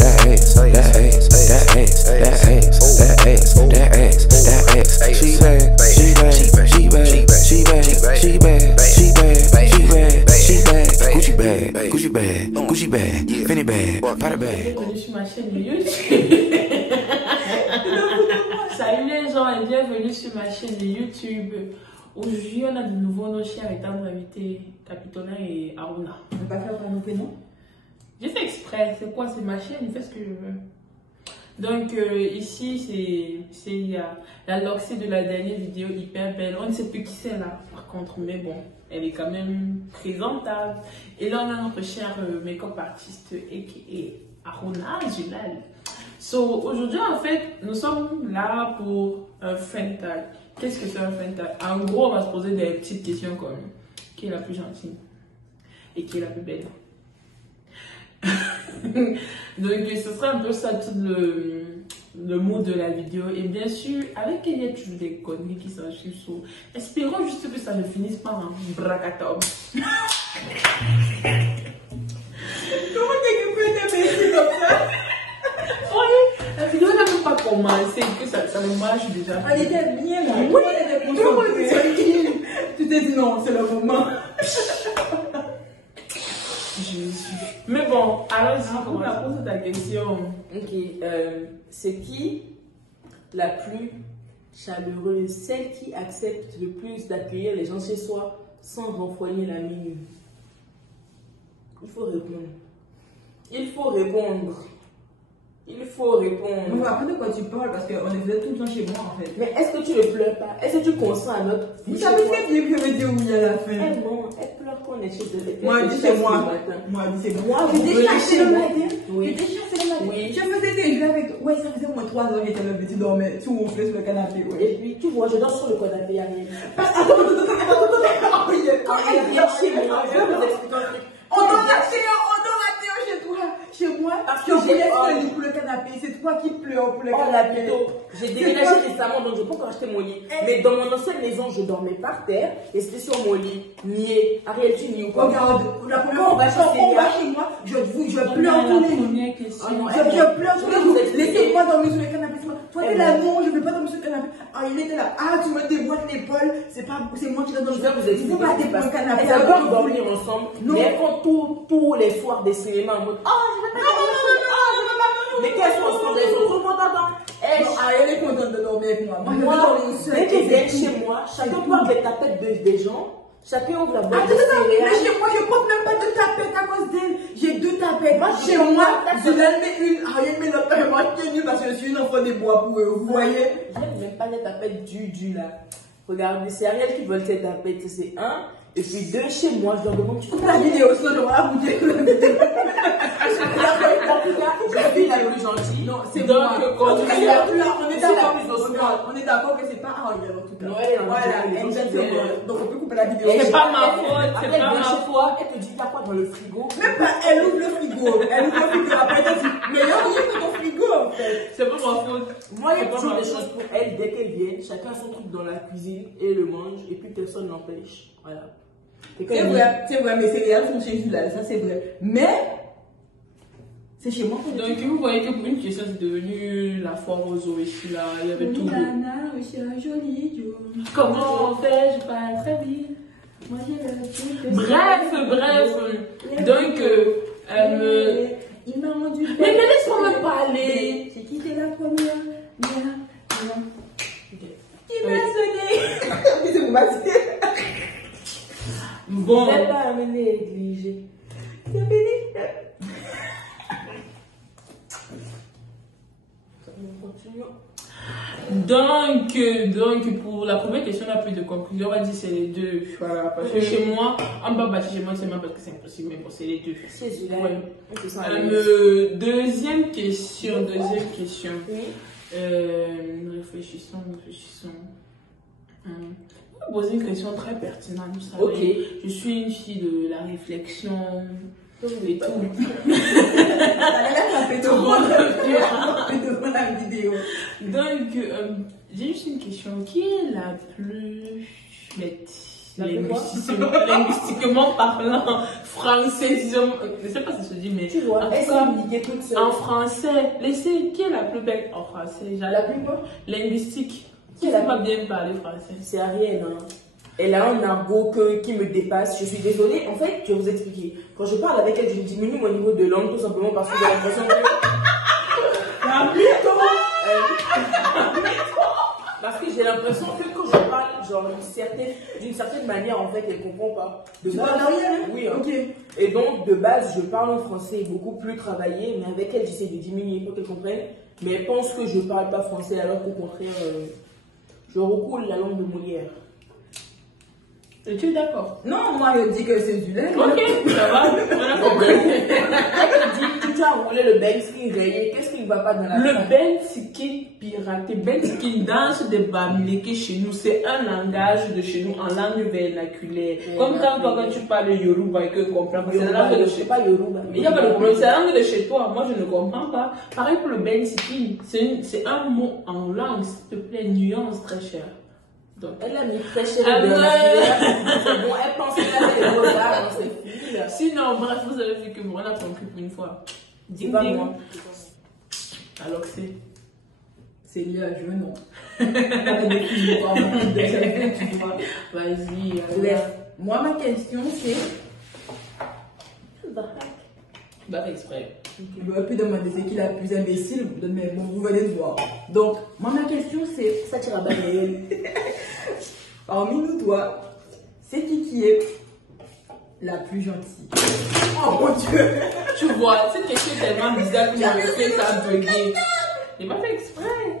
that ass, that ass, that ass, that ass, that ass, that ass, that ass. She bad, she bad, she bad, she bad, she bad, she bad, she bad, she bad. Gucci bag, Gucci bag, Gucci bag, Fendi bag, Prada bag. Bienvenue sur ma chaîne YouTube. Salut les gens et bienvenue sur ma chaîne YouTube. Aujourd'hui, on a de nouveau nos chiens avec nos invités Capitolin et Aruna. On ne va pas faire par nos prénoms. J'ai fait exprès, c'est quoi? C'est ma chaîne, fais ce que je veux. Donc ici, c'est la Loxy de la dernière vidéo, hyper belle. On ne sait plus qui c'est là, par contre, mais bon, elle est quand même présentable. Et là, on a notre cher make-up artiste, a.k.a. Aruna Julal. So, aujourd'hui, en fait, nous sommes là pour un fun tag. Qu'est-ce que c'est un fun tag? En gros, on va se poser des petites questions comme qui est la plus gentille et qui est la plus belle. Donc, ce sera un peu ça tout le mot de la vidéo. Et bien sûr, avec elle, il y a toujours des conneries qui s'en suivent. So, espérons juste que ça ne finisse par un bracatom. Comment tu peux t'aimer comme ça? Oui, la vidéo n'a même pas commencé, que ça me marche déjà. Elle était bien là. Oui, tout le monde était tranquille. Tu t'es dit non, c'est le moment. Mais bon, allons-y, comment tu poses ta question? Ok, c'est qui la plus chaleureuse, celle qui accepte le plus d'accueillir les gens chez soi sans renfroyer la mine? Il faut répondre. Il faut répondre. Il faut répondre. On va apprendre de quoi tu parles parce qu'on est tout le temps chez moi en fait. Mais est-ce que tu ne pleures pas? Est-ce que tu consens à notre vie? Vous savez ce que je veux dire oui à la fin? Elle ment, elle pleure quand on est chez elle. Moi, je dis c'est moi. Moi, je dis c'est moi. J'étais chassée le matin. J'étais chassée le matin. Je faisais des jeux avec. Ouais, ça faisait au moins 3 heures que j'étais levé, tu dormais, tu ronflais sur le canapé. Et puis, tu vois, je dors sur le canapé, Ariel. Attends. Quand elle vient chez moi, je vais vous expliquer un truc. On dort chez toi. Chez moi, parce que j'ai laissé le lit pour le canapé. C'est toi qui pleures pour le canapé. J'ai déménagé récemment, donc je n'ai pas encore acheté mon lit. Mais dans mon ancienne maison, je dormais par terre et c'était sur mon lit. Nier. Ariel, tu nies ou pas? Regarde, la première fois qu'on va chez moi, je pleure tous les nuits. Je pleure tous les jours. Laissez-moi dormir sur le canapé. Toi, t'es là, non, je ne veux pas dormir sur le canapé. Ah, il était là. Ah, tu me déboîtes l'épaule. C'est moi qui dois dormir. Vous pas déboîter le canapé. Elles adorent dormir ensemble. Mais elles font tous les foires des cinémas en mode ah, je vais pas dormir. Mais qu'elles sont ensemble, elles sont trop contentes. Elle est contente de dormir avec moi. Moi, dès qu'elles viennent chez moi, chacun porte les tapettes des gens. Chacun ouvre la boîte de céréales. Mais chez moi, je ne porte même pas de tapettes à cause d'elle. J'ai 2 tapettes. Moi, chez moi, je l'en mets une. Ariel met l'autre. Moi, je tenue parce que je suis une enfant des bois pour eux. Vous voyez? Je n'aime même pas les tapettes du là. Regardez, c'est Ariel qui vole ces tapettes. C'est un. Et puis 2 chez moi, je leur demande. Tu coupe la vidéo, sinon je vais la bouger. Je suis la plus gentille. Non, c'est moi. On est d'accord que c'est pas Ariel en tout cas. Voilà, exactement. Donc on peut couper la vidéo. C'est pas ma faute, c'est pas ma faute. Elle te dit t'as quoi dans le frigo? Même pas, elle ouvre le frigo. Après elle te dit, mais il y a rien dans ton frigo en fait. C'est pas ma faute. Moi, il y a toujours des choses pour elle dès qu'elle vient. Chacun a son truc dans la cuisine et le mange et puis personne n'empêche. Voilà. C'est vrai, mes céréales sont chez Julal, ça c'est vrai. Mais, c'est chez moi. Donc, vous voyez que pour une question, c'est devenu la foire aux eaux ici là. Il y avait tout. Comment on fait? Je parle très bien. Bref. Donc, elle me. Il m'a rendu. Mais laisse-moi me parler. C'est qui était la première? Il m'a sonné. C'est mon bâtiment. Bon. Je ne vais pas amener négligé. C'est fini. Donc, pour la première question, on n'a plus de conclusion. On va dire c'est les deux. Voilà. Parce que chez moi, on ne peut pas bâtir chez moi seulement parce que c'est impossible, mais bon, c'est les deux. C'est Deuxième question. Oui. Réfléchissons. On va poser une question très pertinente, vous savez. Ok. Je suis une fille de la réflexion et tout. Devant la vidéo. Donc, j'ai juste une question. Qui est la plus bête? Linguistiquement parlant, français, je ne sais pas si ça se dit, mais tu vois, en, en français, laissez, qui est la plus belle en français? La plus belle linguistique. Qui ne sait pas bien parler français? C'est Ariel. Hein. Elle a un argot qui me dépasse. Je suis désolée. En fait, je vais vous expliquer. Quand je parle avec elle, je diminue mon niveau de langue tout simplement parce que j'ai l'impression que... Parce que j'ai l'impression que quand je parle, genre d'une certaine manière, en fait, elle ne comprend pas. Tu parles d'Ariel? Oui. Hein. Ok. Et donc, de base, je parle en français beaucoup plus travaillé, mais avec elle, j'essaie de diminuer pour qu'elle comprenne. Mais elle pense que je ne parle pas français, alors qu'au contraire, je recoule la langue de Molière. Et tu es d'accord? Non, moi je dis que c'est du lait. Ok, ça va, on a compris. Tu as roulé le Ben Skin rayé, qu'est-ce qui ne va pas dans la Le Ben Skin piraté, Ben Skin danse de Bamileke chez nous, c'est un langage de chez nous en langue vernaculaire. Comme quand toi, quand tu parles Yoruba et que tu comprends, c'est la langue de chez toi. Il n'y a pas de problème, c'est la langue de chez toi, moi je ne comprends pas. Pareil pour le Ben Skin, c'est un mot en langue, s'il te plaît, nuance très chère. Donc, elle a mis très cher de la c'est bon, elle pense qu'elle a des regards dans ses filles. Sinon, bref, vous avez vu que moi, on a compris une fois. Dis pas moi. Alors que c'est lié à jeu, non. Vas-y. Bref, moi, ma question, c'est... Bah, exprès. Je n'aurais pu demander c'est qui la plus imbécile, mais bon, vous venez de voir. Donc, moi, ma question, c'est... Ça tire à balle. Parmi nous, toi, c'est qui est la plus gentille? Oh mon Dieu! Tu vois, cette question est tellement bizarre que je me fais ça bugger. J'ai pas fait exprès.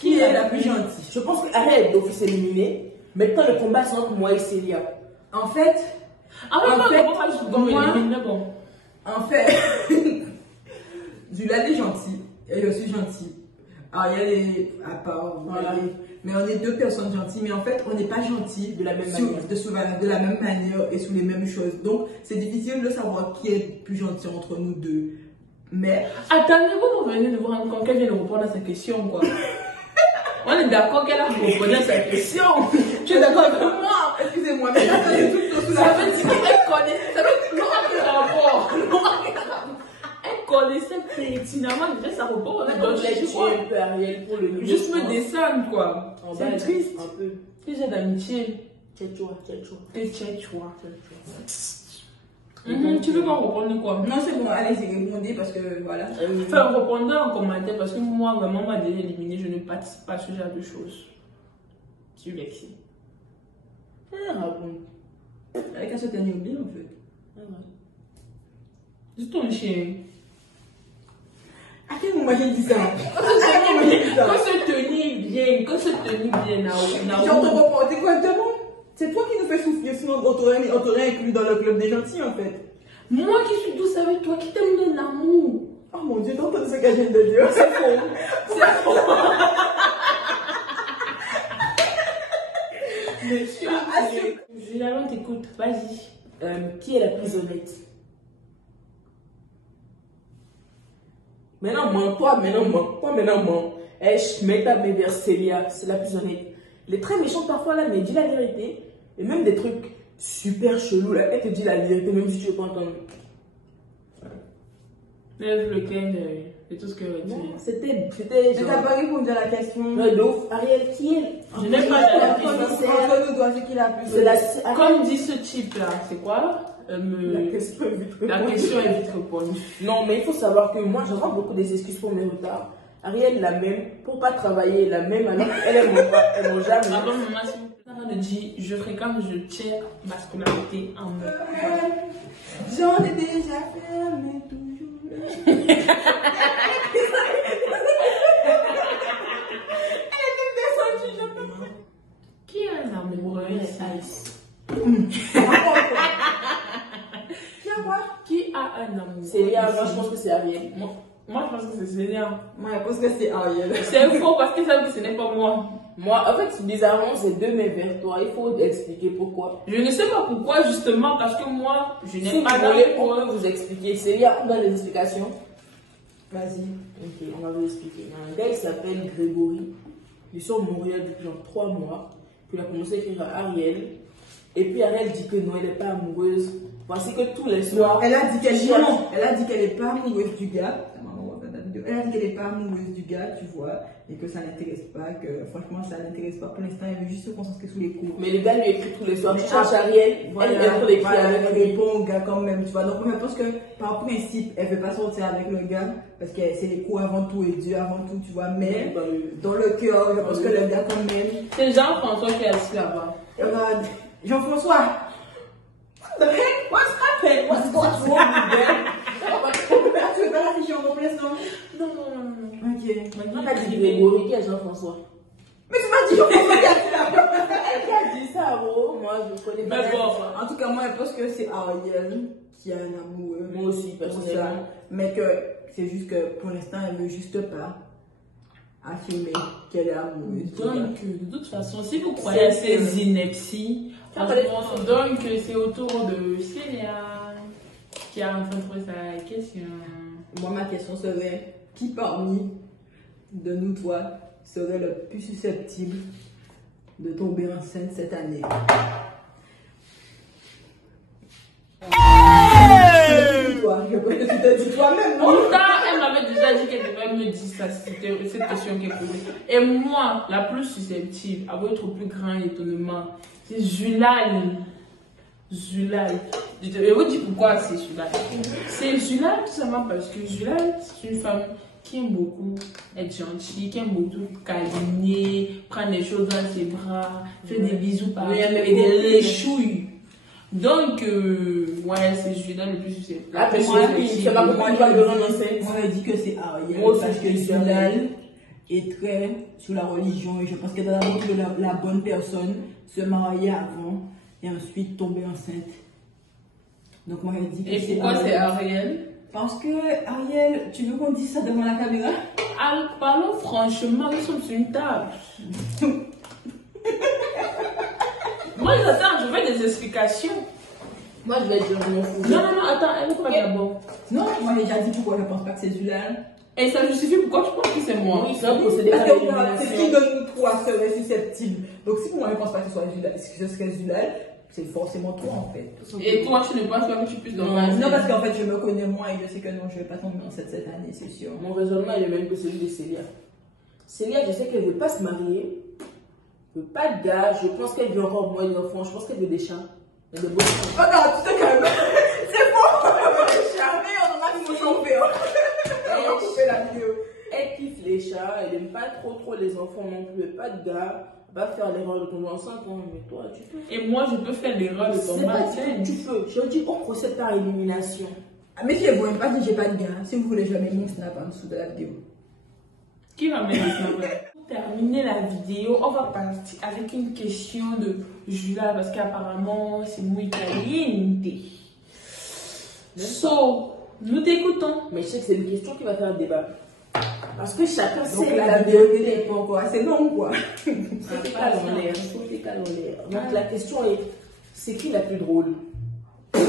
Qui est la plus gentille? Je pense qu'Ariel doit s'éliminer. Maintenant, le combat, c'est entre moi et Célia. En fait... En fait, Julia est gentille et je suis gentille. Ariel est à part, voilà. Mais on est deux personnes gentilles, mais en fait, on n'est pas gentils de la même manière. De la même manière et sous les mêmes choses. Donc, c'est difficile de savoir qui est plus gentil entre nous deux. Mais... Attendez-vous, vous venez de vous rendre compte qu'elle vient de répondre à sa question, quoi. On est d'accord qu'elle a répondu à sa question. Tu es d'accord avec moi? Excusez-moi, mais ça veut dire qu'elle connaissait. Ça veut dire qu'elle rapport. Elle connaissait pertinemment déjà sa repos. On a donc juste me descendre, quoi. C'est triste. Un peu. J'ai d'amitié. Tchéchoua. Tu veux qu'on réponde quoi? Non, c'est bon, allez-y, répondez parce que voilà. Enfin, répondez en commentaire parce que moi, vraiment, moi, déjà éliminé, je ne participe pas à ce genre de choses. Tu Lexi. Avec un se tenir bien, en fait. C'est ton chien. À quel moment j'ai dit ça? Quand se tenir bien, Genre, te reporter quoi, demande? C'est toi qui nous fais souffrir, sinon on t'aurait inclus dans le club des gentils en fait. Moi qui suis douce avec toi, qui t'aime de l'amour. Oh mon Dieu, t'entends ce que je viens de dire? C'est faux. C'est faux. Julia, on t'écoute, vas-y. Qui est la plus honnête? Maintenant, toi, je mets ta main vers Célia, c'est la plus honnête. Elle est très méchante parfois là, mais elle dit la vérité. Et même des trucs super chelous là, elle te dit la vérité, même si tu veux pas entendre. Lève le cœur de tout ce que tu dis. C'était. Je t'ai pas répondu à la question. Non, d'ouf. Ariel, qui est? Je n'ai pas la question. Entre nous, toi, c'est qui la plus? Comme dit ce type là, c'est quoi? La question est vite répondue. Non, mais il faut savoir que moi, j'avais beaucoup des excuses pour mes retards. Ariel, la même, pour pas travailler, la même, alors qu'elle est mon pas, elle n'a jamais. Pardon, maman, s'il vous plaît, de dire, je fréquente, je tiens ma scolarité en moi. J'en ai déjà fait, mais toujours. Elle est descendue, je peux pas. Qui a un amoureux ici? Qui a un amour? Célia, moi je pense que c'est Ariel. Moi je pense que c'est Célia. Moi je pense que c'est Ariel. C'est faux parce qu'ils savent que ce n'est pas moi. Moi, en fait, bizarrement, c'est deux mains vers toi. Il faut expliquer pourquoi. Je ne sais pas pourquoi, justement, parce que moi, je n'ai pas d'amour. On va vous expliquer. Célia, on donne les explications. Vas-y. Ok, on va vous expliquer. Il y a un gars, il s'appelle Grégory. Il est sur Montréal depuis genre 3 mois. Puis il a commencé à écrire à Ariel. Et puis Ariel dit que non, elle n'est pas amoureuse. Voici que tous les soirs. Elle a dit qu'elle n'est pas amoureuse du gars. Elle a dit qu'elle n'est pas amoureuse du gars, tu vois, et que ça l'intéresse pas, que franchement ça l'intéresse pas pour l'instant, elle veut juste se concentrer sur les cours. Mais le gars lui écrit tous les soirs, tu cherches Ariel, elle répond au gars quand même, tu vois. Donc je pense que par principe, elle veut pas sortir avec le gars, parce que c'est les cours avant tout et Dieu avant tout, tu vois, mais dans le cœur, je pense que le gars quand même. C'est Jean-François qui est assis là-bas. Jean-François! What the heck? What's happened? What's wrong with them? Tu veux pas la fiche en place, non? Non. Ok. Maintenant, t'as dit Grégory qui est Jean-François. Mais tu m'as dit Jean-François qui a dit là. Elle a dit ça, bro. Moi, je connais pas. Mais bon, En tout cas, moi, je pense que c'est Ariel qui a un amoureux. Moi aussi, personnellement. Mais que c'est juste que pour l'instant, elle veut juste pas affirmer qu'elle est amoureuse. donc, de toute façon, si vous croyez à ces inepties, donc c'est autour de Célia qui a en train de trouver sa question. Moi, ma question serait, qui parmi de nous, toi, serait le plus susceptible de tomber enceinte cette année? Je peux que tu te dis toi-même, non? Pourtant, elle m'avait déjà dit qu'elle devait me dire ça, c'était cette question qu'elle posait. Et moi, la plus susceptible, à votre plus grand étonnement, c'est Julal. Je vais vous dire pourquoi c'est Julal. C'est Julal tout simplement parce que Julal, c'est une femme qui aime beaucoup être gentille, qui aime beaucoup câliner, prendre les choses dans ses bras, faire des bisous partout et des léchouilles. Donc, ouais, c'est Julal le plus susceptible. Après, moi, c'est pas pourquoi il va le rendre enceinte. Moi, je dis que c'est Ariel. Moi aussi, parce que Julal est très sur la religion et je pense qu'elle doit montrer la bonne personne, se marier avant et ensuite tomber enceinte. Donc, moi, je dis que et pourquoi c'est Ariel? Parce que, Ariel, tu veux qu'on dise ça devant la caméra? Alors, parlons franchement, nous sommes sur une table. Moi, j'attends, je veux des explications. Moi, je vais dire, je m'en fous. Non, attends, elle nous parle d'abord. Non, moi, j'ai déjà dit pourquoi je pense pas que c'est Julal. Et ça justifie pourquoi je pense que c'est moi. Oui, ça procéder parce à que l'élimination. c'est qui de nous trois serait susceptible. Donc, si pour moi, je pense pas que ce soit Julal, que ce serait Julal, c'est forcément toi en fait. Et toi, tu ne penses pas que tu puisses tomber enceinte? Non, parce qu'en fait, je me connais moins et je sais que non, je vais pas tomber enceinte cette année, c'est sûr. Mon raisonnement est le même que celui de Célia. Célia, je sais qu'elle ne veut pas se marier, elle ne veut pas de gars, je pense qu'elle veut encore moins d'enfants, je pense qu'elle veut des chats. Et de beaux chats. Oh non, tu te calmes. C'est bon, les chats, mais on en a qui m'ont chauffé. On va couper la vidéo. Elle kiffe les chats, elle n'aime pas trop les enfants non plus, elle veut pas de gars. Va faire l'erreur de tomber enceinte, hein, mais toi, tu peux. Et moi, je peux faire l'erreur de tomber enceinte. Tu peux. Je dis, on procède par élimination. Mais si vous n'aimez pas si j'ai pas de gars, si vous voulez, je vais mettre mon snap en dessous de la vidéo. Qui va mettre le snap? Pour terminer la vidéo, on va partir avec une question de Julia parce qu'apparemment, c'est muy caliente. So, nous t'écoutons. Mais je sais que c'est une question qui va faire un débat. Parce que chacun donc sait la vérité n'est pas encore assez longue, quoi. Tout est calme en l'air. Tout est calme en l'air. Donc la question est, c'est qui la plus drôle? C'est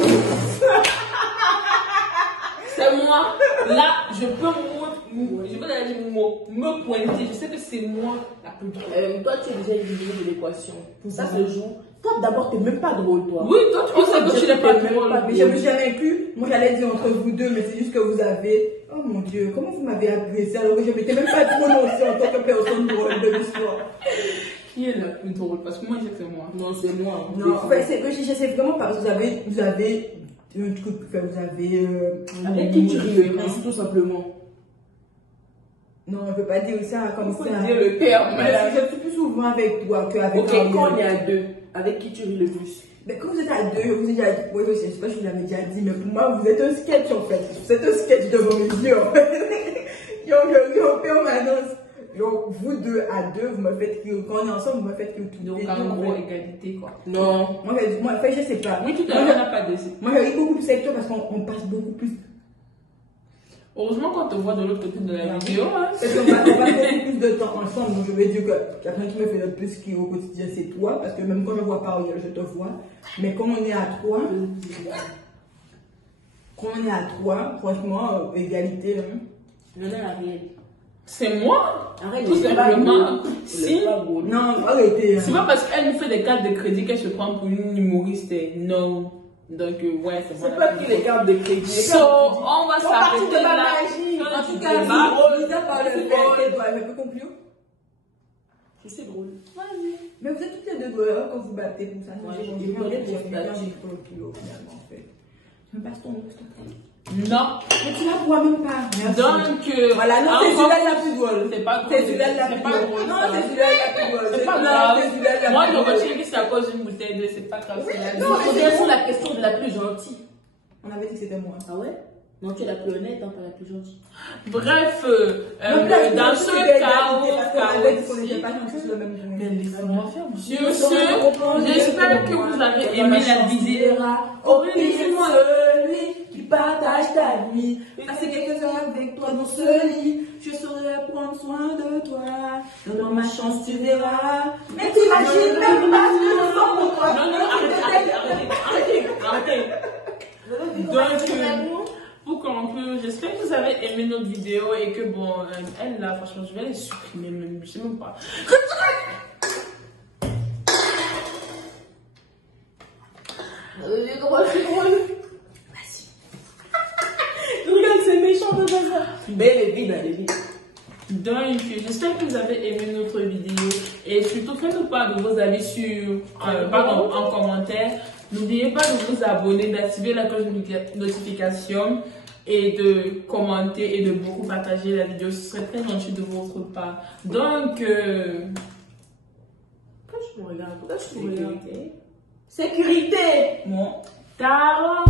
moi. Là, je peux me pointer. Je sais que c'est moi la plus drôle. Toi, tu es déjà éliminé de l'équation. Ça se joue. Toi, d'abord, tu n'es même pas drôle, toi. Oui, toi, tu penses que tu n'es pas drôle. Mais je me suis jamais inclus. Moi, j'allais dire entre vous deux, mais c'est juste que vous avez. Oh mon Dieu, comment vous m'avez agressé alors que je m'étais même pas prononcée en tant que personne drôle de l'histoire. Qui est la plus drôle? Parce que moi, je sais que c'est moi. Non, c'est moi. Non, en fait, c'est que je sais vraiment pas parce que vous avez un truc, vous avez. Avec qui tu ris le prince, tout simplement. Non, je ne peux pas dire ça comme ça. Il faut dire le père, madame. Je suis plus souvent avec toi qu'avec toi. Ok, quand on est à deux, avec qui tu ris le plus? Mais quand vous êtes à deux, je vous ai déjà dit, oui, je sais pas si je vous l'avais déjà dit, mais pour moi, vous êtes un sketch en fait. Vous êtes un sketch devant mes yeux en fait. Je ris en permanence. Donc, vous deux à deux, vous me faites rire. Quand on est ensemble, vous me faites rire tout. Donc, en gros, égalité quoi. Non. Moi, je sais pas. Oui, tout à l'heure, on n'a pas de. Moi, je ris beaucoup plus avec toi parce qu'on passe beaucoup plus. Heureusement qu'on te voit de l'autre côté de la vidéo. Hein. Parce qu'on passe beaucoup plus de temps ensemble. Donc, je vais dire que la personne qui me fait le plus rire au quotidien, c'est toi. Parce que même quand je vois pas Ariel, je te vois. Mais quand on est à trois, franchement, égalité. Hein. Je donne Ariel. C'est moi. Arrête, tout simplement. Si. Non, arrêtez. C'est pas parce qu'elle nous fait des cartes de crédit qu'elle se prend pour une humoriste. Non. Donc, ouais, c'est moi. C'est pas pris les cartes de crédit. So, on va s'arrêter de la là. magie. En tout cas, c'est drôle. Par le fait qu'elle peut conclure. C'est drôle. Vas-y. Mais vous êtes toutes les deux drôles quand vous battez pour ça. Moi, j'ai dit, finalement, en fait. Je me passe ton nom, s'il te plaît. Non. Mais tu la vois même pas. Merci. Donc, voilà, non, c'est celui-là la plus drôle. C'est pas drôle. C'est celui-là la plus drôle. Non, c'est celui-là la plus drôle. C'est pas grave. Moi, je retiens que c'est à cause d'une bouteille de, c'est pas grave. Non, c'est sur la question de la plus gentille. On avait dit que c'était moi. Ah ouais? Non, tu es la plus honnête, hein, pas la plus gentille. Bref, dans ce cas, j'espère que vous avez aimé la vidéo. Oublie-moi le lit qui partage ta nuit. Passer quelques heures avec toi dans ce lit. Je saurai prendre soin de toi. Dans ma chance, tu verras. Mais t'imagines même pas ce que je sens pour toi. Non, arrêtez. Donc, pour conclure, j'espère que vous avez aimé notre vidéo et que bon, elle là, franchement, je vais les supprimer même, je sais même pas. Comment c'est drôle. Vas-y. Regarde, c'est méchant de faire ça. Mais elle est vide, elle est vide. Donc, j'espère que vous avez aimé notre vidéo et surtout faites-nous part de vos avis sur, en commentaire. N'oubliez pas de vous abonner, d'activer la cloche de notification et de commenter et de beaucoup partager la vidéo. Ce serait très gentil de votre part. Donc, pourquoi je me regarde? Sécurité. Bon, tard.